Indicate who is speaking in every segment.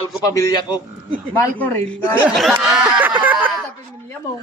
Speaker 1: Mahal ko pamilya ko.
Speaker 2: Mahal ko rin. Sa pamilya mo.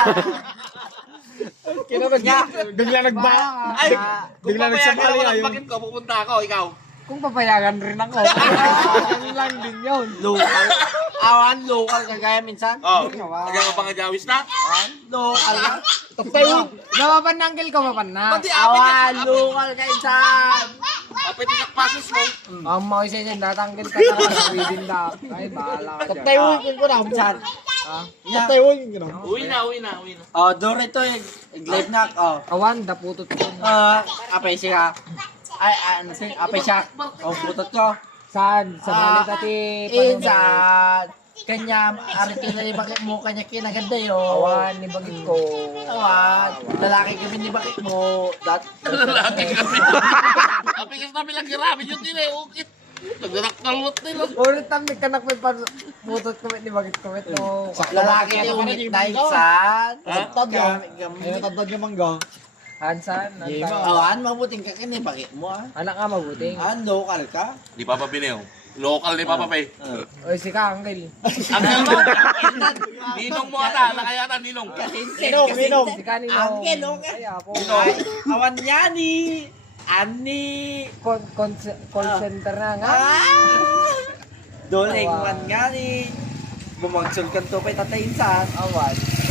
Speaker 3: Kinaba't niya. Bigla
Speaker 1: Ay, kung
Speaker 3: Bigla
Speaker 1: papayagan
Speaker 3: nagsakali
Speaker 1: ako ng
Speaker 3: ayun.
Speaker 1: bakit ko, pupunta ako, ikaw.
Speaker 2: Kung papayagan rin ako. Yan lang din yun.
Speaker 4: Local. Awan, local kagaya minsan.
Speaker 1: Oh, nagyan ka pa nga jawis na?
Speaker 4: Local ka.
Speaker 2: Napapanangkil ko mapanna.
Speaker 1: Pati
Speaker 4: Awan, local ka insan.
Speaker 1: apit na pasos mo.
Speaker 2: Ang mga isa yan, tatangkil ka na sa Sweden da. Ay, bahala ka dyan.
Speaker 4: Tatayuin ko na minsan.
Speaker 3: Tatayuin ko na.
Speaker 1: Uwi na.
Speaker 4: Oh, dore to live na. Oh.
Speaker 2: Kawan, daputot ko.
Speaker 4: Apay siya. Ay, ano siya? Apay siya. Oh, putot ko.
Speaker 2: Saan? Sa malit ati panunod.
Speaker 4: Insan. Kanya, arito na yung bakit mo kanya kinaganda yun.
Speaker 2: Awan, ni bagit ko.
Speaker 4: Awan. Lalaki kami ni bakit mo.
Speaker 1: Lalaki kami. Apikas namin lang grabe yun din eh. Ukit. Nagdakkalot nila.
Speaker 2: Ulit tamik ka na may putot ko ni bagit ko. Ito.
Speaker 4: Lalaki yung umit na insan.
Speaker 3: Tatad ka.
Speaker 4: Kami.
Speaker 3: Ay, tatad ka mangga.
Speaker 2: Hansan?
Speaker 4: Awan, mabuting ka kini bakit mo ah.
Speaker 2: Anak ka mabuting.
Speaker 4: Local ka.
Speaker 1: Di Papa Pineo. Local ni Papa Pe.
Speaker 2: Oy, si ka, Uncle.
Speaker 1: Ang mo. Ninong mo ata. Kaya ata ninong.
Speaker 3: Minom.
Speaker 2: Si ka nino.
Speaker 4: Angkel, okay.
Speaker 2: Ay, apo.
Speaker 4: Ay, awan niya ni. Ani.
Speaker 2: Call center na nga.
Speaker 4: Doling man nga ni. Bumagsol kan to kay tatay insan.
Speaker 2: Awan.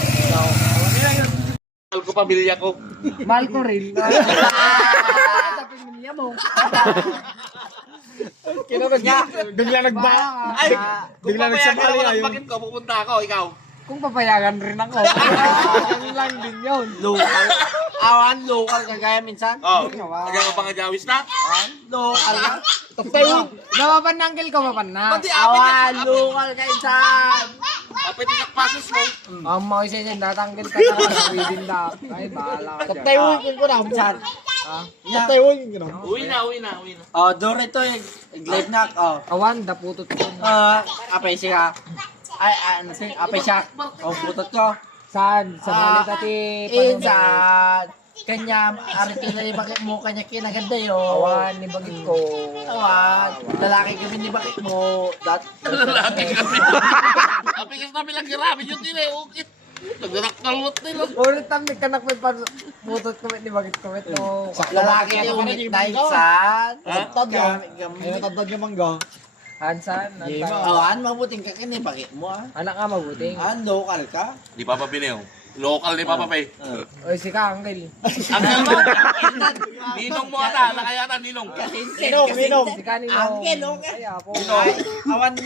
Speaker 1: Mahal ko pamilya ko.
Speaker 2: Mahal ko rin. Sa pamilya mo.
Speaker 3: Kinaba't niya. Bigla
Speaker 1: Ay, kung
Speaker 3: Bigla
Speaker 1: papayagan
Speaker 3: nagsakali
Speaker 1: ako ng
Speaker 3: ayun.
Speaker 1: bakit ko, pupunta ako, ikaw.
Speaker 2: Kung papayagan rin ako. Yan lang din yun.
Speaker 4: Local. Awan, local kagaya minsan.
Speaker 1: Oh, nagyan ka pa nga jawis na?
Speaker 4: Local ka.
Speaker 2: Napapanangkil ko mapanna.
Speaker 1: Pati
Speaker 4: Awan, local ka insan.
Speaker 1: apit na pasos mo.
Speaker 2: Ang mga isa yan, tatangkil ka na sa Sweden da. Ay, bahala ka dyan.
Speaker 4: Tatayuin ko na minsan.
Speaker 3: Tatayuin ko na.
Speaker 1: Uwi na.
Speaker 4: Oh, dore to live na. Oh.
Speaker 2: Kawan, daputot ko.
Speaker 4: Apay siya. Ay, ano siya? Apay siya. Oh, putot ko.
Speaker 2: Saan? Sa malit ati panunod.
Speaker 4: Insan. Kanya, arito na yung bakit mo kanya kinaganda yun.
Speaker 2: Awan, ni bagit ko.
Speaker 4: Awan. Lalaki kami ni bakit mo.
Speaker 1: Lalaki kami. Apikas namin lang grabe yun din eh. Ukit. Nagdakkalot nila.
Speaker 2: Ulit tamik ka na may putot ko ni bagit ko. Ito.
Speaker 4: Lalaki yung umit na insan.
Speaker 3: Tatad ka.
Speaker 4: Kami.
Speaker 3: Ay, tatad ka mangga.
Speaker 2: Hansan?
Speaker 4: Awan, mabuting ka kini bakit mo ah.
Speaker 2: Anak ka mabuting.
Speaker 4: Local ka.
Speaker 1: Di Papa Pineo. Local ni Papa Pe.
Speaker 2: Oy, si ka, Uncle.
Speaker 1: Ang mo. Ninong mo ata. Kaya ata ninong.
Speaker 3: Minom.
Speaker 2: Si ka nino.
Speaker 4: Angkel, okay.
Speaker 2: Ay, apo.
Speaker 4: Ay, awan